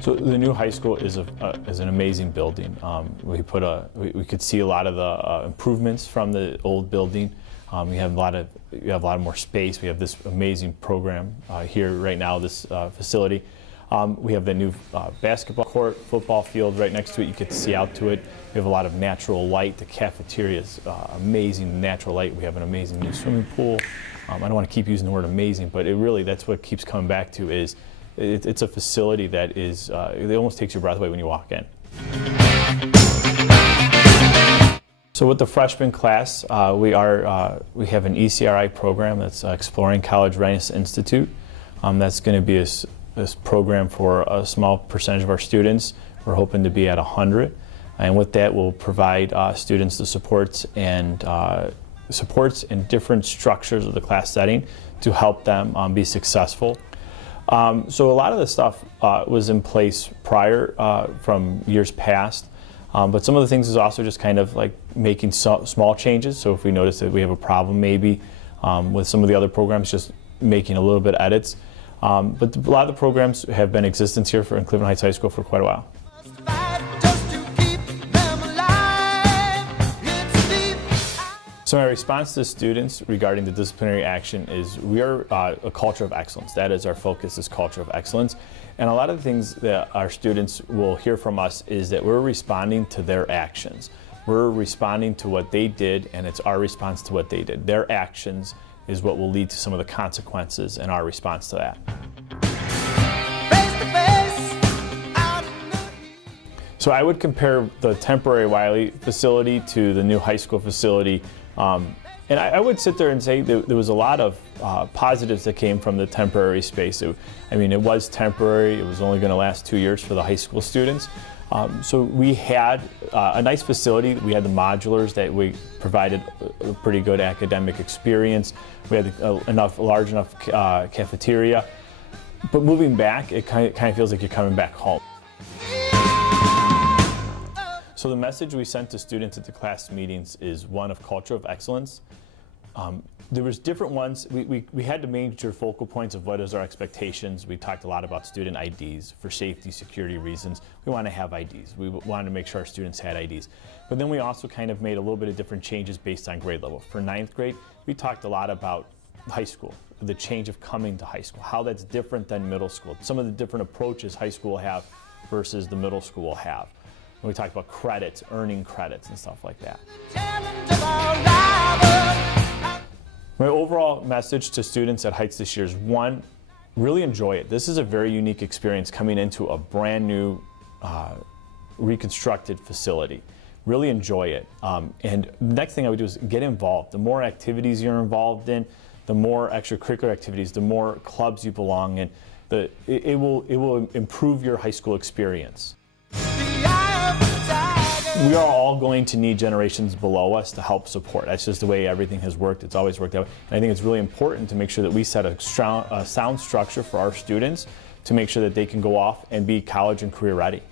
So the new high school is an amazing building. We could see a lot of the improvements from the old building. We have a lot more space. We have this amazing program here right now. This facility. We have the new basketball court, football field right next to it. You get to see out to it. We have a lot of natural light. The cafeteria is amazing natural light. We have an amazing new swimming pool. I don't want to keep using the word amazing, but that's what keeps coming back to is it's a facility that is, it almost takes your breath away when you walk in. So with the freshman class, we have an ECRI program that's Exploring College Readiness Institute. That's going to be this program for a small percentage of our students. We're hoping to be at 100. And with that, we'll provide students the supports and different structures of the class setting to help them be successful. So a lot of the stuff was in place prior from years past, but some of the things is also just kind of like making small changes. So if we notice that we have a problem maybe with some of the other programs, just making a little bit of edits. But a lot of the programs have been in existence here in Cleveland Heights High School for quite a while. So my response to students regarding the disciplinary action is we are a culture of excellence. That is our focus, is culture of excellence. And a lot of the things that our students will hear from us is that we're responding to their actions. We're responding to what they did, and it's our response to what they did. Their actions is what will lead to some of the consequences and our response to that. So I would compare the temporary Wiley facility to the new high school facility. And I would sit there and say there was a lot of positives that came from the temporary space. It was temporary. It was only going to last 2 years for the high school students. So we had a nice facility. We had the modulars that we provided a pretty good academic experience. We had a large enough cafeteria. But moving back, it kind of feels like you're coming back home. So the message we sent to students at the class meetings is one of culture of excellence. There was different ones. We had the major focal points of what is our expectations. We talked a lot about student IDs for safety, security reasons. We want to have IDs. We wanted to make sure our students had IDs. But then we also kind of made a little bit of different changes based on grade level. For 9th grade, we talked a lot about high school, the change of coming to high school, how that's different than middle school, some of the different approaches high school will have versus the middle school will have. We talked about credits, earning credits, and stuff like that. My overall message to students at Heights this year is, one, really enjoy it. This is a very unique experience coming into a brand new reconstructed facility. Really enjoy it. And the next thing I would do is get involved. The more activities you're involved in, the more extracurricular activities, the more clubs you belong in, it will improve your high school experience. We are all going to need generations below us to help support. That's just the way everything has worked. It's always worked out. And I think it's really important to make sure that we set a sound structure for our students to make sure that they can go off and be college and career ready.